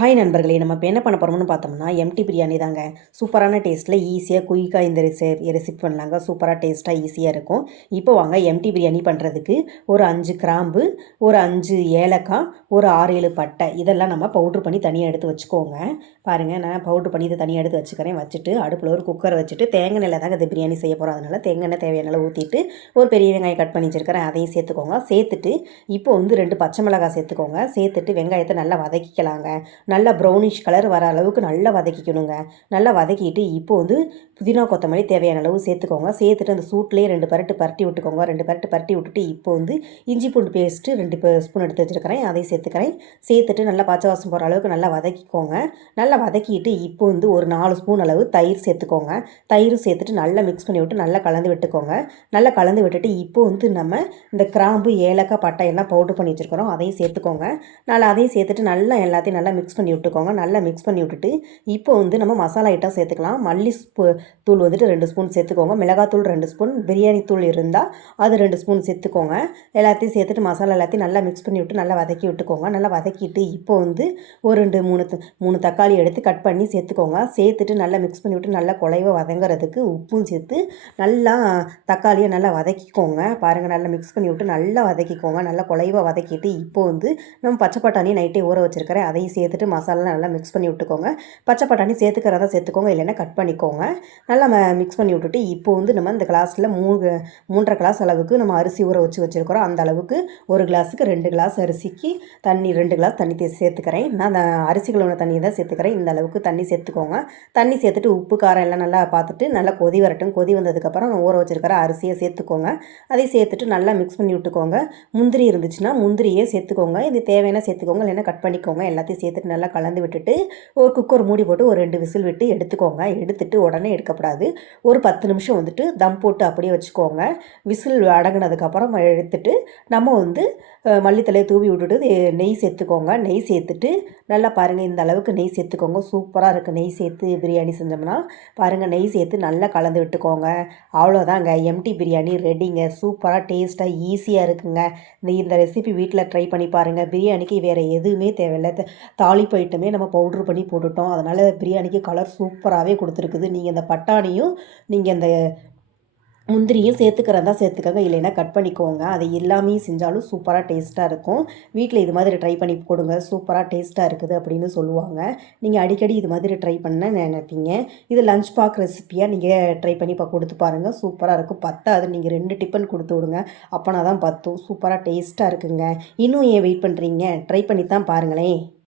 Hi நண்பர்களே, நம்ம இப்போ என்ன பண்ண போகிறோம்னு பார்த்தோம்னா எம்டி பிரியாணி தாங்க. சூப்பரான டேஸ்ட்டில் ஈஸியாக குயிக்காக இந்த ரெசிபி பண்ணலாங்க. சூப்பராக டேஸ்ட்டாக ஈஸியாக இருக்கும். இப்போ வாங்க எம்டி பிரியாணி பண்ணுறதுக்கு ஒரு 5 கிராம்பு, ஒரு 5 ஏலக்காய், ஒரு 6 7 பட்டை இதெல்லாம் நம்ம பவுட்ரு பண்ணி தனியாக எடுத்து வச்சுக்கோங்க. பாருங்கள், நான் பவுட்ரு பண்ணி இதை தனியாக எடுத்து வச்சுக்கிறேன். வச்சுட்டு அடுப்பில் ஒரு குக்கரை வச்சுட்டு தேங்காய் எண்ணெயில் தாங்க இந்த பிரியாணி செய்ய போகிறோம். அதனால் தேங்காய் எண்ணெய் தேவையான அளவு ஊற்றிட்டு ஒரு பெரிய வெங்காயம் கட் பண்ணி வச்சுருக்கிறேன், அதையும் சேர்த்துக்கோங்க. சேர்த்துட்டு இப்போ வந்து 2 பச்சை மிளகாய் சேர்த்துக்கோங்க. சேர்த்துட்டு வெங்காயத்தை நல்லா வதக்கிக்கலாங்க. நல்லா ப்ரௌனிஷ் கலர் வர அளவுக்கு நல்லா வதக்கிக்கணுங்க. நல்லா வதக்கிட்டு இப்போ வந்து புதினா கொத்தமல்லி தேவையான அளவு சேர்த்துக்கோங்க. சேர்த்துட்டு அந்த சூட்லேயே 2 பரட்டு பரட்டி விட்டுக்கோங்க. 2 பரட்டு பரட்டி விட்டுட்டு இப்போ வந்து இஞ்சி பூண்டு பேஸ்ட்டு 2 ஸ்பூன் எடுத்து வச்சுருக்கிறேன், அதையும் சேர்த்துக்கிறேன். சேர்த்துட்டு நல்லா பச்சை வாசம் போகிற அளவுக்கு நல்லா வதக்கிக்கோங்க. நல்லா வதக்கிட்டு இப்போ வந்து ஒரு 4 ஸ்பூன் அளவு தயிர் சேர்த்துக்கோங்க. தயிர் சேர்த்துட்டு நல்லா மிக்ஸ் பண்ணி விட்டு நல்லா கலந்து விட்டுக்கோங்க. நல்லா கலந்து விட்டுட்டு இப்போ வந்து நம்ம இந்த கிராம்பு ஏலக்காய் பட்டை எல்லாம் பவுட்ரு பண்ணி வச்சுருக்கிறோம், அதையும் சேர்த்துக்கோங்க. நல்லா அதையும் சேர்த்துட்டு நல்லா எல்லாத்தையும் நல்லா மிக்ஸ் பண்ணி விட்டுக்கோங்க. நல்லா மிக்ஸ் பண்ணி விட்டுட்டு இப்போ வந்து நம்ம மசாலா ஐட்டம் சேர்த்துக்கலாம். மல்லி தூள் வந்துட்டு 2 ஸ்பூன் சேர்த்துக்கோங்க. மிளகாத்தூள் 2 ஸ்பூன், பிரியாணி தூள் இருந்தால் அது 2 ஸ்பூன் சேர்த்துக்கோங்க. எல்லாத்தையும் சேர்த்துட்டு மசாலா எல்லாத்தையும் நல்லா மிக்ஸ் பண்ணி விட்டு நல்லா வதக்கி விட்டுக்கோங்க. நல்லா வதக்கிட்டு இப்போ வந்து ஒரு 3 தக்காளி எடுத்து கட் பண்ணி சேர்த்துக்கோங்க. சேர்த்துட்டு நல்லா மிக்ஸ் பண்ணி விட்டு நல்லா குழைவ வதங்குறதுக்கு உப்பும் சேர்த்து நல்லா தக்காளியை நல்லா வதக்கிக்கோங்க. பாருங்கள், நல்லா மிக்ஸ் பண்ணி விட்டு நல்லா வதக்கிக்கோங்க. நல்லா குழைவ வதக்கிட்டு இப்போ வந்து நம்ம பச்சை பட்டாணி நைட்டே ஊற வச்சுருக்கிறேன், அதையும் சேர்த்துட்டு மசாலா நல்லா மிக்ஸ் பண்ணி விட்டுக்கோங்க. பச்சை பட்டாணி சேர்த்துக்கிறதா சேர்த்துக்கோங்க, இல்லைன்னா கட் பண்ணிக்கோங்க. நல்லா மிக்ஸ் பண்ணி விட்டுட்டு இப்போ வந்து நம்ம இந்த கிளாஸில் 3.5 கிளாஸ் அளவுக்கு நம்ம அரிசி ஊற வச்சுருக்கிறோம். அந்த அளவுக்கு ஒரு கிளாஸுக்கு 2 கிளாஸ் அரிசிக்கு தண்ணி 2 கிளாஸ் தண்ணி சேர்த்துக்கிறேன். நான் அந்த அரிசி கழுவின தண்ணியை தான் சேர்த்துக்கிறேன். இந்த அளவுக்கு தண்ணி சேர்த்துக்கோங்க. தண்ணி சேர்த்துட்டு உப்பு காரம் எல்லாம் நல்லா பார்த்துட்டு நல்லா கொதி வரட்டும். கொதி வந்ததுக்கப்புறம் ஊற வச்சுருக்கிற அரிசியை சேர்த்துக்கோங்க. அதையும் சேர்த்துட்டு நல்லா மிக்ஸ் பண்ணி விட்டுக்கோங்க. முந்திரி இருந்துச்சுன்னா முந்திரியே சேர்த்துக்கோங்க. இது தேவையான சேர்த்துக்கோங்க, இல்லைன்னா கட் பண்ணிக்கோங்க. எல்லாத்தையும் சேர்த்துட்டு நல்லா கலந்து விட்டுட்டு ஒரு குக்கர் மூடி போட்டு ஒரு 2 விசில் விட்டு எடுத்துக்கோங்க. எடுத்துட்டு உடனே எடுக்கக்கூடாது. ஒரு 10 நிமிஷம் வந்துட்டு தம் போட்டு அப்படியே வச்சுக்கோங்க. விசில் அடங்கினதுக்கப்புறம் எடுத்துட்டு நம்ம வந்து மல்லித்தலையை தூவி விட்டுட்டு நெய் சேர்த்துக்கோங்க. நெய் சேர்த்துட்டு நல்லா பாருங்கள், இந்த அளவுக்கு நெய் சேர்த்துக்கோங்க. சூப்பராக இருக்குது. நெய் சேர்த்து பிரியாணி செஞ்சோம்னா பாருங்கள், நெய் சேர்த்து நல்லா கலந்து விட்டுக்கோங்க. அவ்வளோதாங்க, எம்டி பிரியாணி ரெடிங்க. சூப்பராக டேஸ்ட்டாக ஈஸியாக இருக்குங்க. இந்த ரெசிபி வீட்டில் ட்ரை பண்ணி பாருங்கள். பிரியாணிக்கு வேறு எதுவுமே தேவையில்லை. தாளிப்பு ஐட்டமே நம்ம பவுட்ரு பண்ணி போட்டுட்டோம், அதனால் பிரியாணிக்கு கலர் சூப்பராகவே கொடுத்துருக்குது. நீங்கள் இந்த பட்டாணியும் நீங்கள் இந்த முந்திரியும் சேர்த்துக்கிறதா சேர்த்துக்கோங்க, இல்லைன்னா கட் பண்ணிக்கோங்க. அது எல்லாமே செஞ்சாலும் சூப்பராக டேஸ்ட்டாக இருக்கும். வீட்டில் இது மாதிரி ட்ரை பண்ணி கொடுங்க. சூப்பராக டேஸ்ட்டாக இருக்குது அப்படின்னு சொல்லுவாங்க. நீங்கள் அடிக்கடி இது மாதிரி ட்ரை பண்ண நினைப்பீங்க. இது லஞ்ச் பாக் ரெசிப்பியாக நீங்கள் ட்ரை பண்ணி கொடுத்து பாருங்கள். சூப்பராக இருக்கும். பத்தாது, நீங்கள் 2 டிஃபன் கொடுத்து விடுங்க, அப்போனா தான் பத்தும். சூப்பராக டேஸ்ட்டாக இருக்குங்க. இன்னும் ஏன் வெயிட் பண்ணுறீங்க? ட்ரை பண்ணி தான் பாருங்களேன்.